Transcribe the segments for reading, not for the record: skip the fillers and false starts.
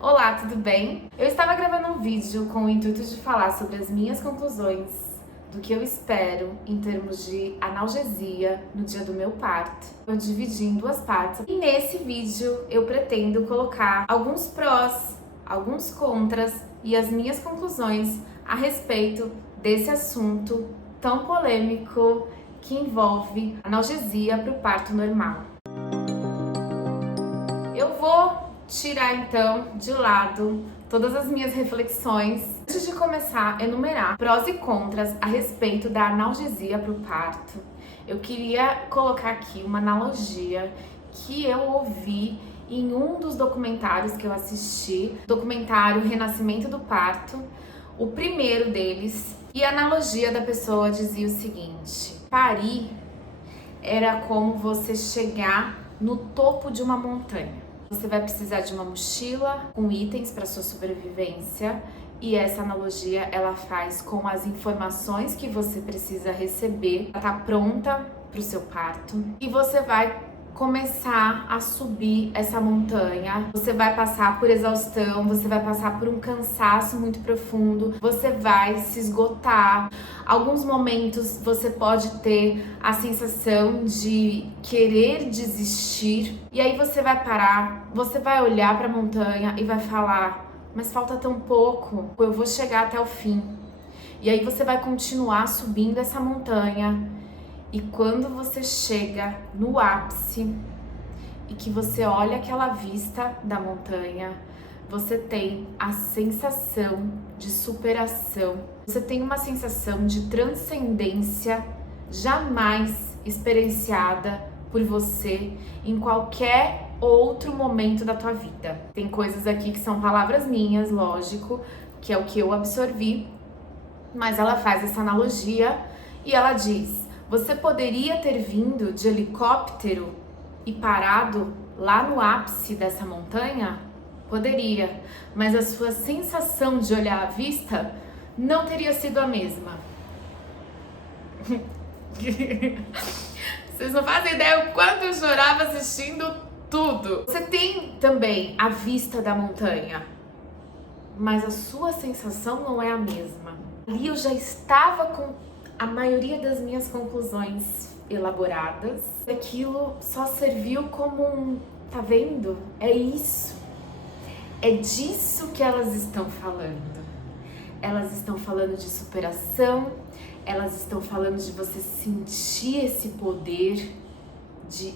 Olá, tudo bem? Eu estava gravando um vídeo com o intuito de falar sobre as minhas conclusões do que eu espero em termos de analgesia no dia do meu parto. Eu dividi em duas partes e nesse vídeo eu pretendo colocar alguns prós, alguns contras e as minhas conclusões a respeito desse assunto tão polêmico que envolve analgesia para o parto normal. Eu vou tirar então de lado todas as minhas reflexões antes de começar a enumerar prós e contras a respeito da analgesia para o parto. Eu queria colocar aqui uma analogia que eu ouvi em um dos documentários que eu assisti, documentário Renascimento do Parto, o primeiro deles, e a analogia da pessoa dizia o seguinte: parir era como você chegar no topo de uma montanha. Você vai precisar de uma mochila com itens para sua sobrevivência, e essa analogia ela faz com as informações que você precisa receber para estar pronta para o seu parto. E você vai começar a subir essa montanha, você vai passar por exaustão, você vai passar por um cansaço muito profundo, você vai se esgotar. Alguns momentos você pode ter a sensação de querer desistir, e aí você vai parar, você vai olhar para a montanha e vai falar: mas falta tão pouco, eu vou chegar até o fim. E aí você vai continuar subindo essa montanha. E quando você chega no ápice e que você olha aquela vista da montanha, você tem a sensação de superação. Você tem uma sensação de transcendência jamais experienciada por você em qualquer outro momento da tua vida. Tem coisas aqui que são palavras minhas, lógico, que é o que eu absorvi, mas ela faz essa analogia e ela diz: você poderia ter vindo de helicóptero e parado lá no ápice dessa montanha? Poderia, mas a sua sensação de olhar a vista não teria sido a mesma. Vocês não fazem ideia o quanto eu chorava assistindo tudo. Você tem também a vista da montanha, mas a sua sensação não é a mesma. Ali eu já estava com a maioria das minhas conclusões elaboradas. Aquilo só serviu como um: tá vendo? É isso. É disso que elas estão falando. Elas estão falando de superação, elas estão falando de você sentir esse poder de,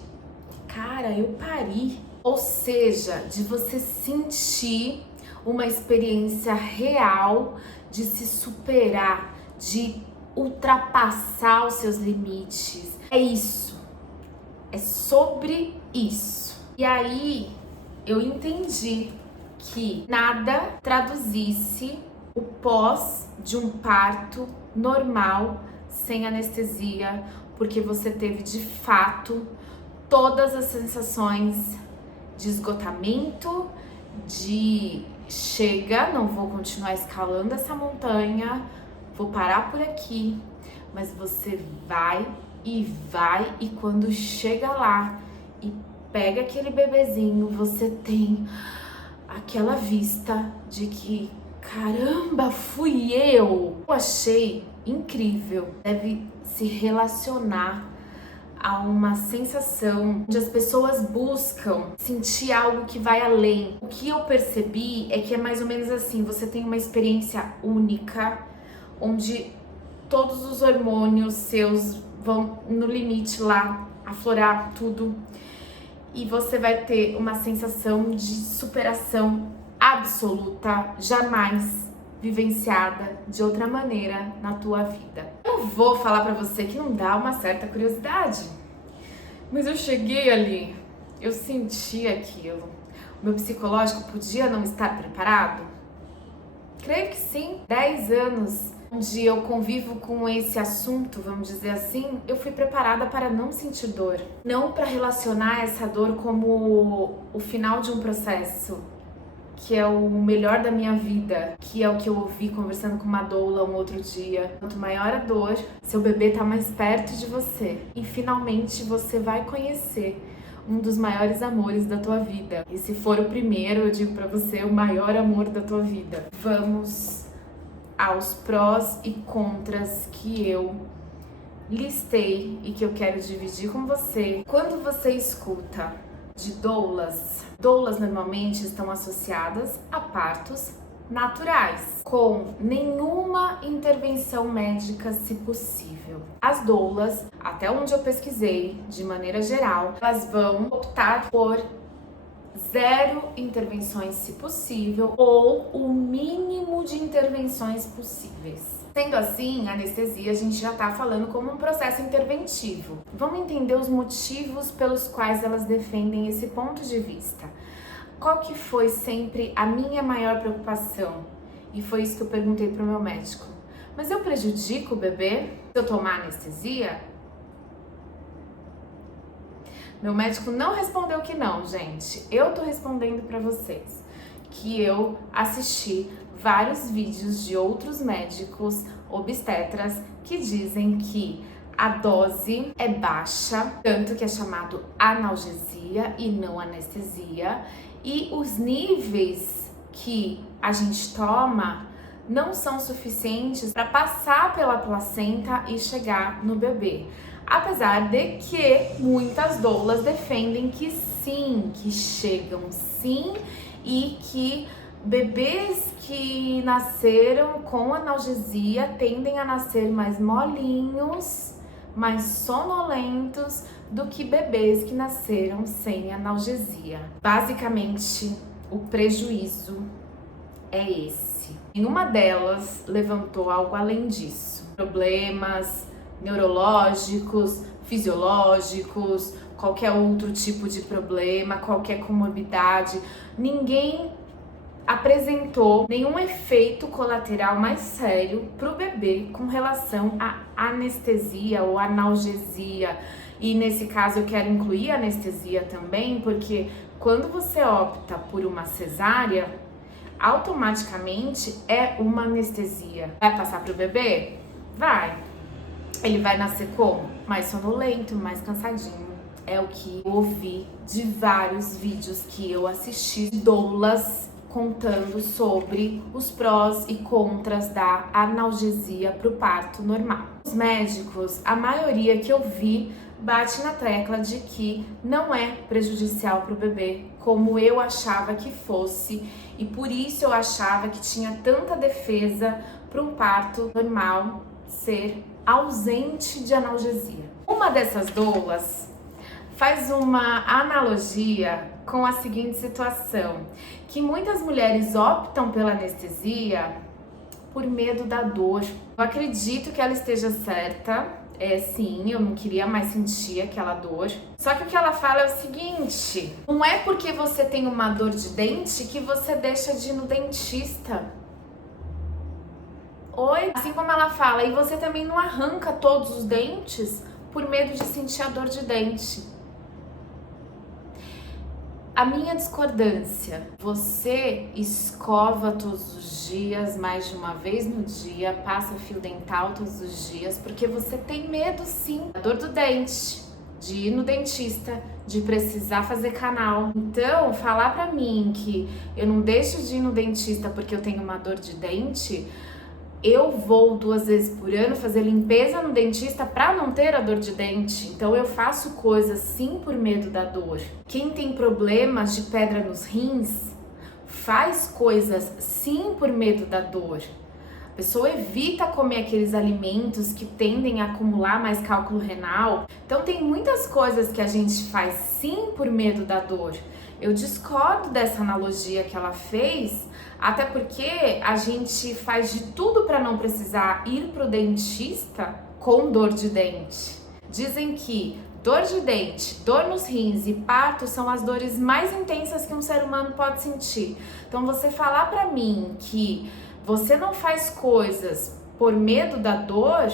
cara, eu pari. Ou seja, de você sentir uma experiência real de se superar, de ultrapassar os seus limites. É isso. É sobre isso. E aí eu entendi que nada traduzisse o pós de um parto normal sem anestesia, porque você teve de fato todas as sensações de esgotamento, de chega, não vou continuar escalando essa montanha, vou parar por aqui. Mas você vai, e quando chega lá e pega aquele bebezinho, você tem aquela vista de que, caramba, fui eu. Eu achei incrível. Deve se relacionar a uma sensação onde as pessoas buscam sentir algo que vai além. O que eu percebi é que é mais ou menos assim: você tem uma experiência única, onde todos os hormônios seus vão no limite lá, aflorar tudo, e você vai ter uma sensação de superação absoluta, jamais vivenciada de outra maneira na tua vida. Eu vou falar pra você que não dá uma certa curiosidade, mas eu cheguei ali, eu senti aquilo. O meu psicológico podia não estar preparado? Creio que sim. 10 anos onde eu convivo com esse assunto, vamos dizer assim, eu fui preparada para não sentir dor. Não para relacionar essa dor como o final de um processo, que é o melhor da minha vida, que é o que eu ouvi conversando com uma doula um outro dia. Quanto maior a dor, seu bebê tá mais perto de você. E finalmente você vai conhecer um dos maiores amores da tua vida. E se for o primeiro, eu digo pra você, o maior amor da tua vida. Vamos aos prós e contras que eu listei e que eu quero dividir com você. Quando você escuta de doulas normalmente estão associadas a partos naturais, com nenhuma intervenção médica, se possível. As doulas, até onde eu pesquisei, de maneira geral, elas vão optar por 0 intervenções, se possível, ou o mínimo de intervenções possíveis. Sendo assim, a anestesia a gente já está falando como um processo interventivo. Vamos entender os motivos pelos quais elas defendem esse ponto de vista. Qual que foi sempre a minha maior preocupação? E foi isso que eu perguntei para o meu médico. Mas eu prejudico o bebê se eu tomar anestesia? Meu médico não respondeu que não, gente. Eu tô respondendo para vocês que eu assisti vários vídeos de outros médicos obstetras que dizem que a dose é baixa, tanto que é chamado analgesia e não anestesia, e os níveis que a gente toma não são suficientes para passar pela placenta e chegar no bebê. Apesar de que muitas doulas defendem que sim, que chegam sim, e que bebês que nasceram com analgesia tendem a nascer mais molinhos, mais sonolentos do que bebês que nasceram sem analgesia. Basicamente, o prejuízo é esse. Nenhuma delas levantou algo além disso. Problemas neurológicos, fisiológicos, qualquer outro tipo de problema, qualquer comorbidade. Ninguém apresentou nenhum efeito colateral mais sério para o bebê com relação à anestesia ou analgesia. E nesse caso eu quero incluir a anestesia também, porque quando você opta por uma cesárea, automaticamente é uma anestesia. Vai passar para o bebê? Vai. Ele vai nascer como? Mais sonolento, mais cansadinho. É o que eu ouvi de vários vídeos que eu assisti de doulas contando sobre os prós e contras da analgesia para o parto normal. Os médicos, a maioria que eu vi, bate na tecla de que não é prejudicial para o bebê, como eu achava que fosse, e por isso eu achava que tinha tanta defesa para um parto normal ser ausente de analgesia. Uma dessas doulas faz uma analogia com a seguinte situação, que muitas mulheres optam pela anestesia por medo da dor. Eu acredito que ela esteja certa, sim, eu não queria mais sentir aquela dor. Só que o que ela fala é o seguinte, não é porque você tem uma dor de dente que você deixa de ir no dentista. Oi? Assim como ela fala, e você também não arranca todos os dentes por medo de sentir a dor de dente. A minha discordância, você escova todos os dias, mais de uma vez no dia, passa fio dental todos os dias, porque você tem medo sim da dor do dente, de ir no dentista, de precisar fazer canal. Então, falar pra mim que eu não deixo de ir no dentista porque eu tenho uma dor de dente, eu vou 2 vezes por ano fazer limpeza no dentista para não ter a dor de dente. Então eu faço coisas sim por medo da dor. Quem tem problemas de pedra nos rins faz coisas sim por medo da dor. A pessoa evita comer aqueles alimentos que tendem a acumular mais cálculo renal. Então tem muitas coisas que a gente faz sim por medo da dor. Eu discordo dessa analogia que ela fez, até porque a gente faz de tudo para não precisar ir pro dentista com dor de dente. Dizem que dor de dente, dor nos rins e parto são as dores mais intensas que um ser humano pode sentir. Então você falar para mim que você não faz coisas por medo da dor,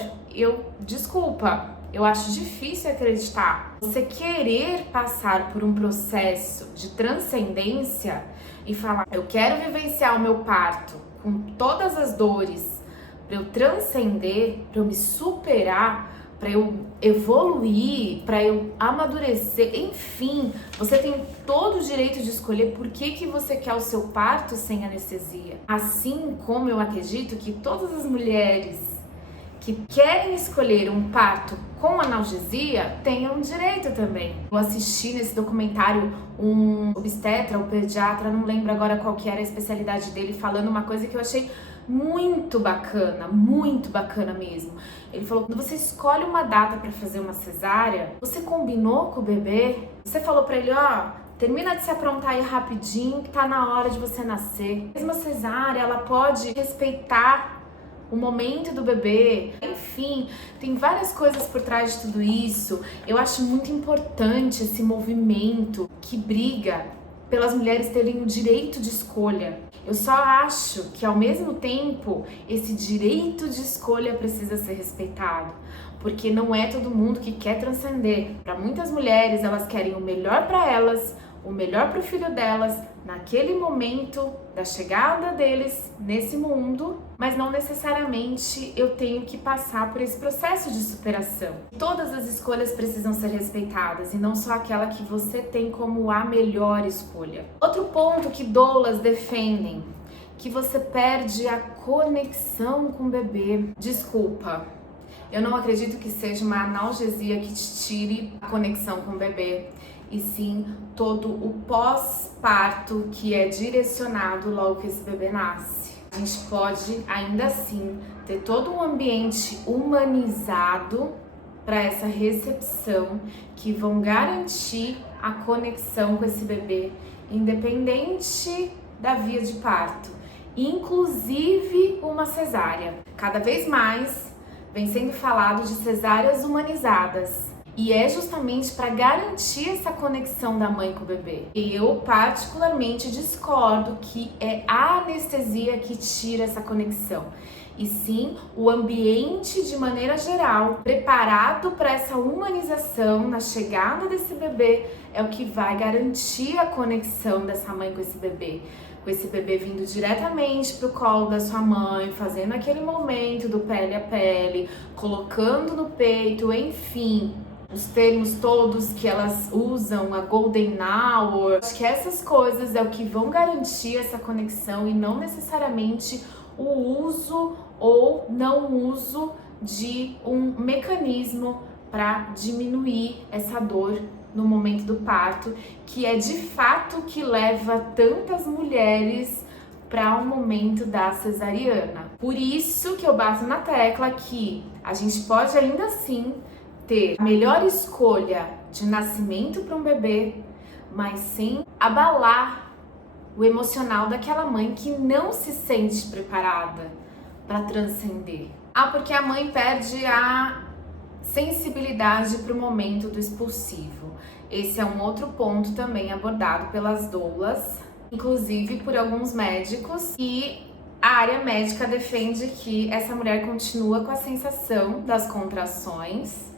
desculpa, eu acho difícil acreditar. Você querer passar por um processo de transcendência e falar, eu quero vivenciar o meu parto com todas as dores, para eu transcender, para eu me superar, para eu evoluir, para eu amadurecer, enfim, você tem todo o direito de escolher por que você quer o seu parto sem anestesia. Assim como eu acredito que todas as mulheres que querem escolher um parto com analgesia tenham direito também. Eu assisti nesse documentário um obstetra ou pediatra, não lembro agora qual que era a especialidade dele, falando uma coisa que eu achei muito bacana mesmo. Ele falou: quando você escolhe uma data para fazer uma cesárea, você combinou com o bebê? Você falou para ele: ó, termina de se aprontar aí rapidinho que tá na hora de você nascer. Mesmo a cesárea, ela pode respeitar o momento do bebê, enfim, tem várias coisas por trás de tudo isso. Eu acho muito importante esse movimento que briga pelas mulheres terem o direito de escolha. Eu só acho que, ao mesmo tempo, esse direito de escolha precisa ser respeitado, porque não é todo mundo que quer transcender. Para muitas mulheres, elas querem o melhor para elas, o melhor para o filho delas, naquele momento da chegada deles nesse mundo, mas não necessariamente eu tenho que passar por esse processo de superação. Todas as escolhas precisam ser respeitadas e não só aquela que você tem como a melhor escolha. Outro ponto que doulas defendem, que você perde a conexão com o bebê. Desculpa, eu não acredito que seja uma analgesia que te tire a conexão com o bebê, e sim todo o pós-parto que é direcionado logo que esse bebê nasce. A gente pode ainda assim ter todo um ambiente humanizado para essa recepção, que vão garantir a conexão com esse bebê, independente da via de parto, inclusive uma cesárea. Cada vez mais vem sendo falado de cesáreas humanizadas. E é justamente para garantir essa conexão da mãe com o bebê. Eu particularmente discordo que é a anestesia que tira essa conexão. E sim, o ambiente de maneira geral, preparado para essa humanização na chegada desse bebê, é o que vai garantir a conexão dessa mãe com esse bebê. Com esse bebê vindo diretamente pro colo da sua mãe, fazendo aquele momento do pele a pele, colocando no peito, enfim, os termos todos que elas usam, a golden hour. Acho que essas coisas é o que vão garantir essa conexão e não necessariamente o uso ou não uso de um mecanismo para diminuir essa dor no momento do parto, que é de fato que leva tantas mulheres para o momento da cesariana. Por isso que eu bato na tecla que a gente pode ainda assim ter a melhor escolha de nascimento para um bebê, mas sem abalar o emocional daquela mãe que não se sente preparada para transcender. Porque a mãe perde a sensibilidade para o momento do expulsivo. Esse é um outro ponto também abordado pelas doulas, inclusive por alguns médicos, e a área médica defende que essa mulher continua com a sensação das contrações,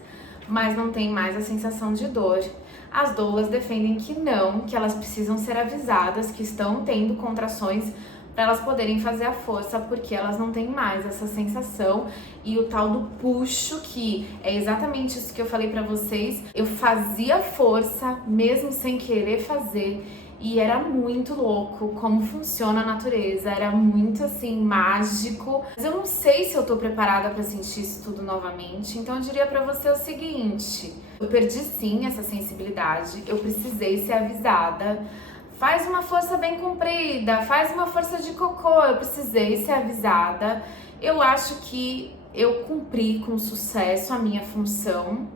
mas não tem mais a sensação de dor. As doulas defendem que não, que elas precisam ser avisadas que estão tendo contrações para elas poderem fazer a força, porque elas não têm mais essa sensação. E o tal do puxo, que é exatamente isso que eu falei para vocês, eu fazia força mesmo sem querer fazer, e era muito louco como funciona a natureza, era muito assim mágico. Mas eu não sei se eu tô preparada para sentir isso tudo novamente, então eu diria para você o seguinte: eu perdi sim essa sensibilidade, eu precisei ser avisada. Faz uma força bem comprida, faz uma força de cocô, eu precisei ser avisada. Eu acho que eu cumpri com sucesso a minha função,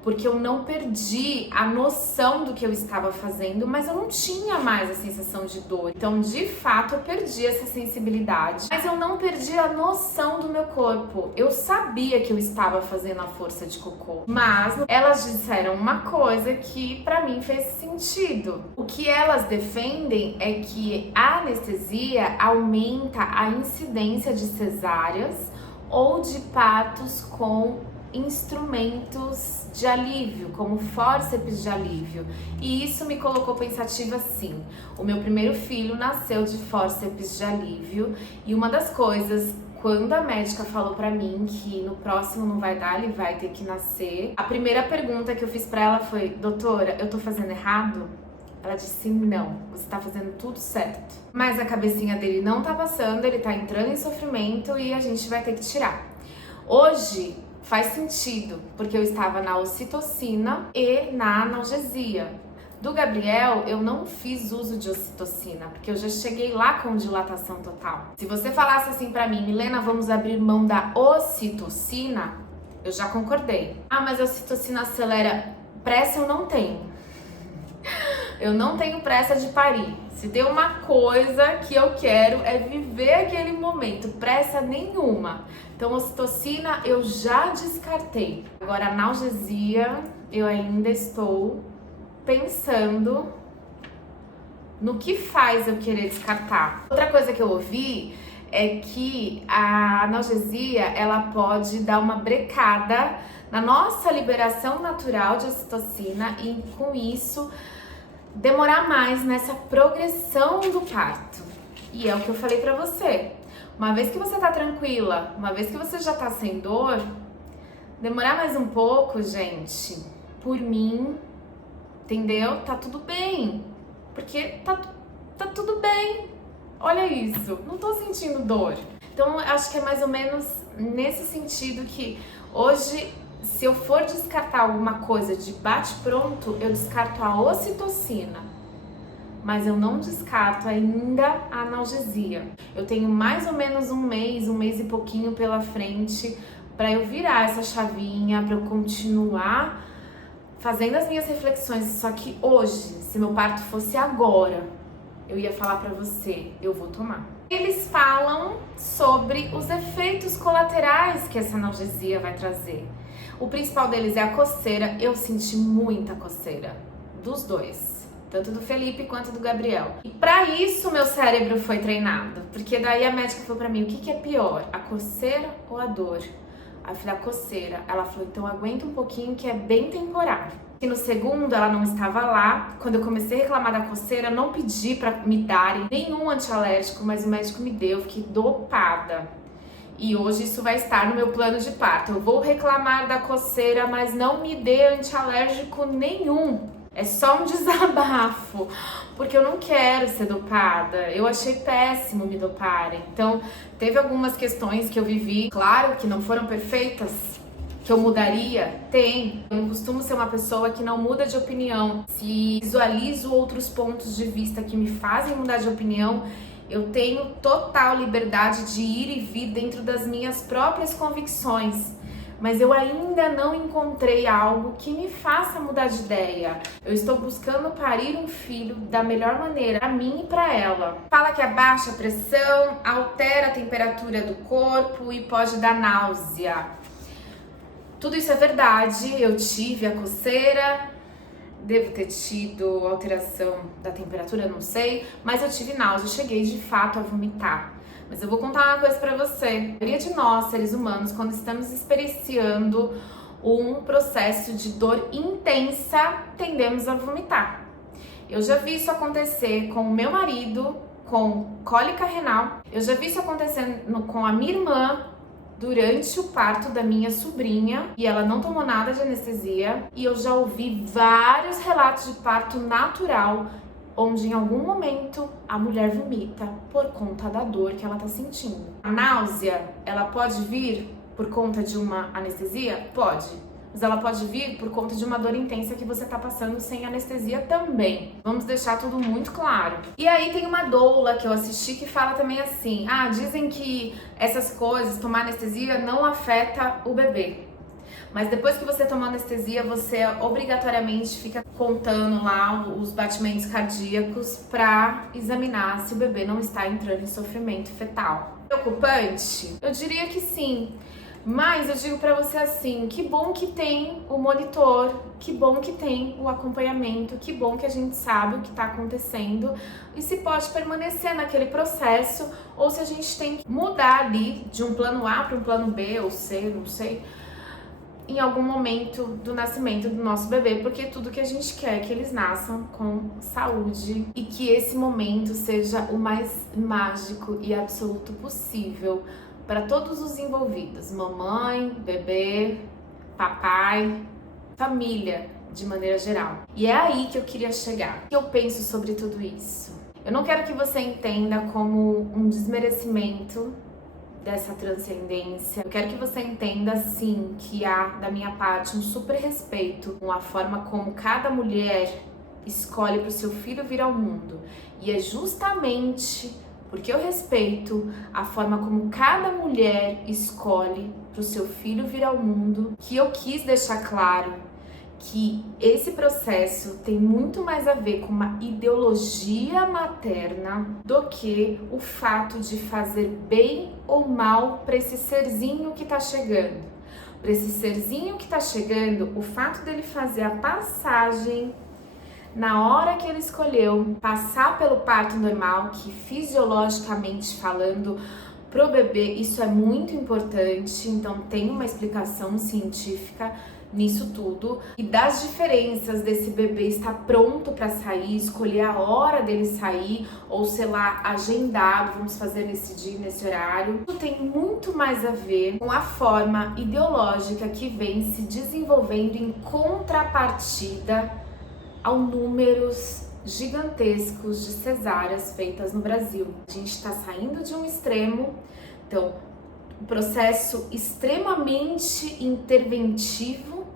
porque eu não perdi a noção do que eu estava fazendo, mas eu não tinha mais a sensação de dor. Então, de fato, eu perdi essa sensibilidade, mas eu não perdi a noção do meu corpo. Eu sabia que eu estava fazendo a força de cocô, mas elas disseram uma coisa que pra mim fez sentido. O que elas defendem é que a anestesia aumenta a incidência de cesáreas ou de partos com instrumentos de alívio, como fórceps de alívio. E isso me colocou pensativa sim. O meu primeiro filho nasceu de fórceps de alívio, e uma das coisas, quando a médica falou pra mim que no próximo não vai dar, ele vai ter que nascer, a primeira pergunta que eu fiz pra ela foi: doutora, eu tô fazendo errado? Ela disse: não, você tá fazendo tudo certo. Mas a cabecinha dele não tá passando, ele tá entrando em sofrimento e a gente vai ter que tirar. Hoje faz sentido, porque eu estava na ocitocina e na analgesia. Do Gabriel, eu não fiz uso de ocitocina, porque eu já cheguei lá com dilatação total. Se você falasse assim pra mim: Milena, vamos abrir mão da ocitocina, eu já concordei. Ah, mas a ocitocina acelera. Pressa eu não tenho. Eu não tenho pressa de parir. Se tem uma coisa que eu quero é viver aquele momento, pressa nenhuma. Então, ocitocina eu já descartei. Agora, analgesia, eu ainda estou pensando no que faz eu querer descartar. Outra coisa que eu ouvi é que a analgesia, ela pode dar uma brecada na nossa liberação natural de ocitocina e, com isso, demorar mais nessa progressão do parto. E é o que eu falei pra você. Uma vez que você tá tranquila, uma vez que você já tá sem dor, demorar mais um pouco, gente, por mim, entendeu? Tá tudo bem. Porque tá tudo bem. Olha isso, não tô sentindo dor. Então, acho que é mais ou menos nesse sentido que hoje, se eu for descartar alguma coisa de bate-pronto, eu descarto a ocitocina, mas eu não descarto ainda a analgesia. Eu tenho mais ou menos um mês e pouquinho pela frente para eu virar essa chavinha, para eu continuar fazendo as minhas reflexões. Só que hoje, se meu parto fosse agora, eu ia falar para você: eu vou tomar. Eles falam sobre os efeitos colaterais que essa analgesia vai trazer. O principal deles é a coceira. Eu senti muita coceira dos dois, tanto do Felipe quanto do Gabriel. E pra isso meu cérebro foi treinado, porque daí a médica falou pra mim: o que é pior, a coceira ou a dor? Aí eu falei: a coceira. Ela falou: então aguenta um pouquinho que é bem temporário. E no segundo ela não estava lá. Quando eu comecei a reclamar da coceira, não pedi pra me darem nenhum antialérgico, mas o médico me deu, eu fiquei dopada. E hoje isso vai estar no meu plano de parto. Eu vou reclamar da coceira, mas não me dê antialérgico nenhum. É só um desabafo, porque eu não quero ser dopada. Eu achei péssimo me doparem. Então, teve algumas questões que eu vivi, claro que não foram perfeitas, que eu mudaria. Tem. Eu não costumo ser uma pessoa que não muda de opinião. Se visualizo outros pontos de vista que me fazem mudar de opinião, eu tenho total liberdade de ir e vir dentro das minhas próprias convicções. Mas eu ainda não encontrei algo que me faça mudar de ideia. Eu estou buscando parir um filho da melhor maneira, para mim e para ela. Fala que a baixa pressão altera a temperatura do corpo e pode dar náusea. Tudo isso é verdade. Eu tive a coceira, devo ter tido alteração da temperatura, não sei, mas eu tive náusea, eu cheguei de fato a vomitar. Mas eu vou contar uma coisa pra você. A maioria de nós, seres humanos, quando estamos experienciando um processo de dor intensa, tendemos a vomitar. Eu já vi isso acontecer com o meu marido, com cólica renal. Eu já vi isso acontecendo com a minha irmã, durante o parto da minha sobrinha, e ela não tomou nada de anestesia. E eu já ouvi vários relatos de parto natural, onde em algum momento a mulher vomita por conta da dor que ela tá sentindo. A náusea, ela pode vir por conta de uma anestesia? Pode. Mas ela pode vir por conta de uma dor intensa que você tá passando sem anestesia também. Vamos deixar tudo muito claro. E aí tem uma doula que eu assisti que fala também assim: dizem que essas coisas, tomar anestesia, não afeta o bebê. Mas depois que você toma anestesia, você obrigatoriamente fica contando lá os batimentos cardíacos para examinar se o bebê não está entrando em sofrimento fetal. Preocupante? Eu diria que sim. Mas eu digo pra você assim: que bom que tem o monitor, que bom que tem o acompanhamento, que bom que a gente sabe o que tá acontecendo e se pode permanecer naquele processo ou se a gente tem que mudar ali de um plano A para um plano B ou C, não sei, em algum momento do nascimento do nosso bebê, porque tudo que a gente quer é que eles nasçam com saúde e que esse momento seja o mais mágico e absoluto possível para todos os envolvidos, mamãe, bebê, papai, família de maneira geral. E é aí que eu queria chegar. O que eu penso sobre tudo isso? Eu não quero que você entenda como um desmerecimento dessa transcendência. Eu quero que você entenda, sim, que há da minha parte um super respeito com a forma como cada mulher escolhe para o seu filho vir ao mundo. E é justamente porque eu respeito a forma como cada mulher escolhe para o seu filho vir ao mundo que eu quis deixar claro que esse processo tem muito mais a ver com uma ideologia materna do que o fato de fazer bem ou mal para esse serzinho que tá chegando. Para esse serzinho que tá chegando, o fato dele fazer a passagem na hora que ele escolheu passar pelo parto normal, que fisiologicamente falando, pro bebê isso é muito importante, então tem uma explicação científica nisso tudo, e das diferenças desse bebê estar pronto para sair, escolher a hora dele sair, ou sei lá, agendado, vamos fazer nesse dia, nesse horário. Isso tem muito mais a ver com a forma ideológica que vem se desenvolvendo em contrapartida aos números gigantescos de cesáreas feitas no Brasil. A gente está saindo de um extremo, então, um processo extremamente interventivo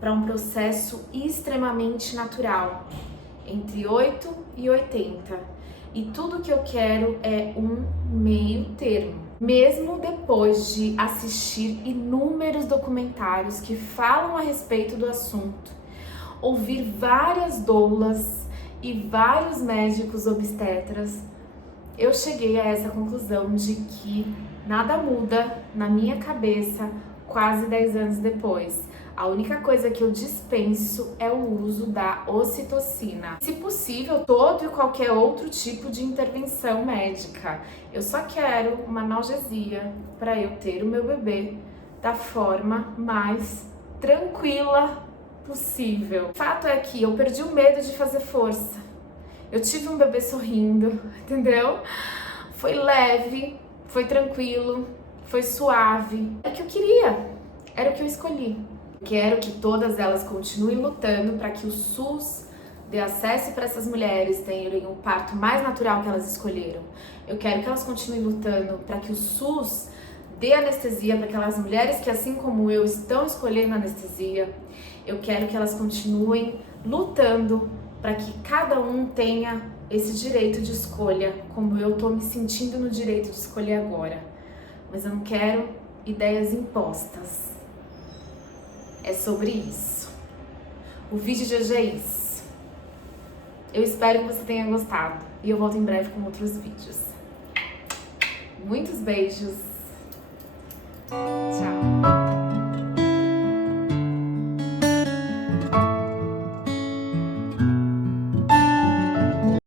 para um processo extremamente natural, entre 8 e 80. E tudo que eu quero é um meio termo. Mesmo depois de assistir inúmeros documentários que falam a respeito do assunto, ouvir várias doulas e vários médicos obstetras, eu cheguei a essa conclusão de que nada muda na minha cabeça quase 10 anos depois. A única coisa que eu dispenso é o uso da ocitocina. Se possível, todo e qualquer outro tipo de intervenção médica. Eu só quero uma analgesia para eu ter o meu bebê da forma mais tranquila possível. O fato é que eu perdi o medo de fazer força. Eu tive um bebê sorrindo, entendeu? Foi leve, foi tranquilo, foi suave. Era o que eu queria, era o que eu escolhi. Quero que todas elas continuem lutando para que o SUS dê acesso para essas mulheres terem o parto mais natural que elas escolheram. Eu quero que elas continuem lutando para que o SUS dê anestesia para aquelas mulheres que, assim como eu, estão escolhendo anestesia. Eu quero que elas continuem lutando para que cada um tenha esse direito de escolha, como eu tô me sentindo no direito de escolher agora. Mas eu não quero ideias impostas. É sobre isso. O vídeo de hoje é isso. Eu espero que você tenha gostado e eu volto em breve com outros vídeos. Muitos beijos. Tchau.